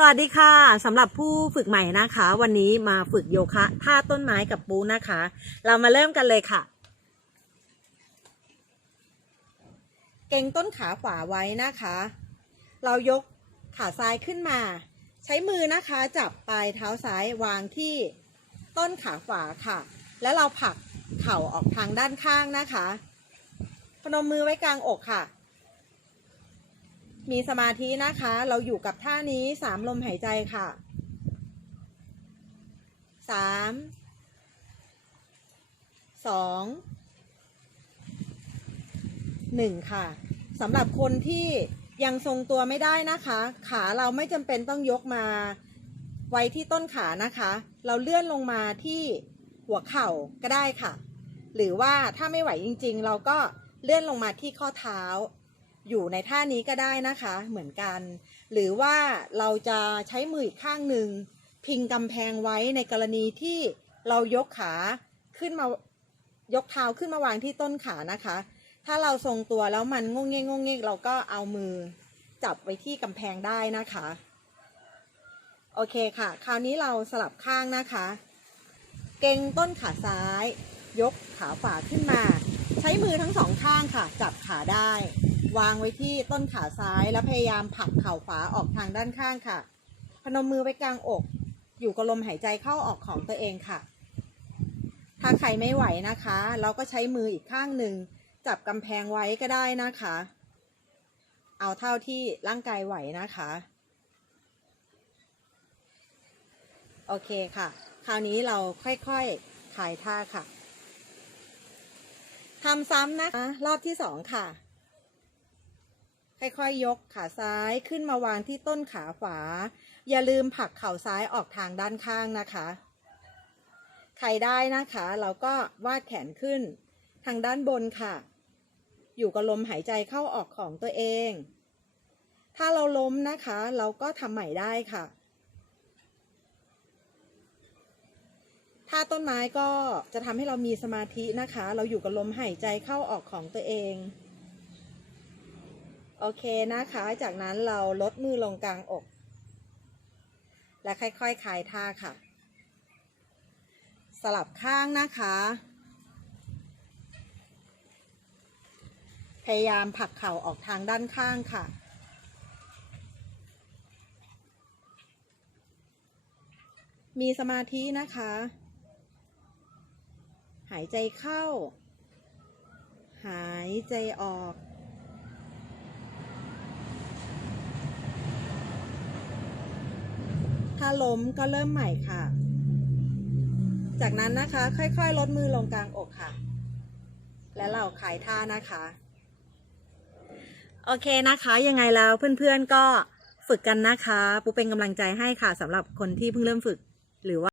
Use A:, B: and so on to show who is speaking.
A: สวัสดีค่ะสำหรับผู้ฝึกใหม่นะคะ วันนี้มาฝึกโยคะท่าต้นไม้กับปูนะคะ เรามาเริ่มกันเลยค่ะ เก่งต้นขาขวาไว้นะคะ เรายกขาซ้ายขึ้นมา ใช้มือนะคะจับปลายเท้าซ้ายวางที่ต้นขาขวาค่ะ แล้วเราผลักเข่าออกทางด้านข้างนะคะพนมมือไว้กลางอกค่ะ มีสมาธินะคะ เราอยู่กับท่านี้สามลมหายใจค่ะสามสองหนึ่งค่ะสำหรับคนที่ยังทรงตัวไม่ได้นะคะ ขาเราไม่จำเป็นต้องยกมาไว้ที่ต้นขานะคะ เราเลื่อนลงมาที่หัวเข่าก็ได้ค่ะ หรือว่าถ้าไม่ไหวจริงๆ เราก็เลื่อนลงมาที่ข้อเท้า อยู่ในท่านี้ก็ได้นะคะเหมือนกัน หรือว่าเราจะใช้มืออีกข้างหนึ่งพิงกำแพงไว้ในกรณีที่เรายกขาขึ้นมายกเท้าขึ้นมาวางที่ต้นขานะคะ ถ้าเราทรงตัวแล้วมันงงเงงงงเงงเราก็เอามือจับไว้ที่กำแพงได้นะคะ โอเคค่ะ คราวนี้เราสลับข้างนะคะ เก่งต้นขาซ้าย ยกขาขวาขึ้นมา ใช้มือทั้งสองข้างค่ะ จับขาได้ วางไว้ที่ต้นขาซ้ายแล้วพยายามผลักเข่าขวาออกทางด้านข้างค่ะ พนมมือไว้กลางอก อยู่กับลมหายใจเข้าออกของตัวเองค่ะ ถ้าใครไม่ไหวนะคะ เราก็ใช้มืออีกข้างหนึ่งจับกำแพงไว้ก็ได้นะคะ เอาเท่าที่ร่างกายไหวนะคะ โอเคค่ะ คราวนี้เราค่อยๆถ่ายท่าค่ะทำซ้ำนะคะ รอบที่สองค่ะ ค่อยๆยกขาซ้ายขึ้นมาวางที่ต้นขาขวา อย่าลืมผลักเข่าซ้ายออกทางด้านข้างนะคะ ใครได้นะคะ เราก็วาดแขนขึ้น ทางด้านบนค่ะ อยู่กับลมหายใจเข้าออกของตัวเอง ถ้าเราล้มนะคะ เราก็ทำใหม่ได้ค่ะ ถ้าต้นไม้ก็จะทำให้เรามีสมาธินะคะ เราอยู่กับลมหายใจเข้าออกของตัวเอง โอเคนะคะ จากนั้นเราลดมือลงกลางอก และค่อยๆคลายท่าค่ะ สลับข้างนะคะ พยายามผลักเข่าออกทางด้านข้างค่ะมีสมาธินะคะ หายใจเข้า หายใจออก ถ้าล้มก็เริ่มใหม่ค่ะ จากนั้นนะคะ ค่อยๆ ลดมือลงกลางอกค่ะ และเราขายท่านะคะ โอเคนะคะ ยังไงแล้วเพื่อนๆก็ฝึกกันนะคะ ปูเป็นกำลังใจให้ค่ะสำหรับคนที่เพิ่งเริ่มฝึกหรือว่า